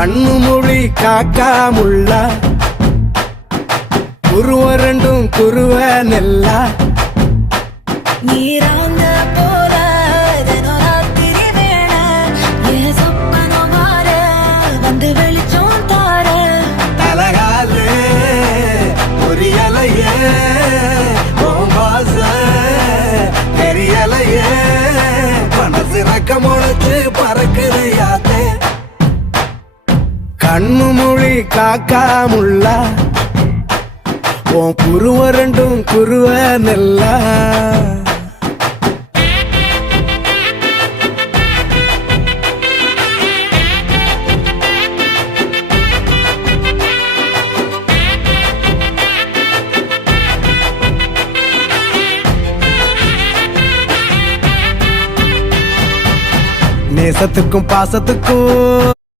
கண்ணு மொழி காக்காமுள்ள குருவரண்டும் குருவ நெல்லா நீராங்க போல தினராத்திரி வேள என் சொப்பனம் மாற வந்து வெளிச்சம் தார தலகாலே பொரியலையே ஓம்பாச தெரியலையே மனசு ரக்க முளைச்சு பறக்குதையாத்தே கண்ணு மொழி காக்காமுள்ள உன் குருவரண்டும் குருவ நெல்லா நேசத்துக்கும் பாசத்துக்கும்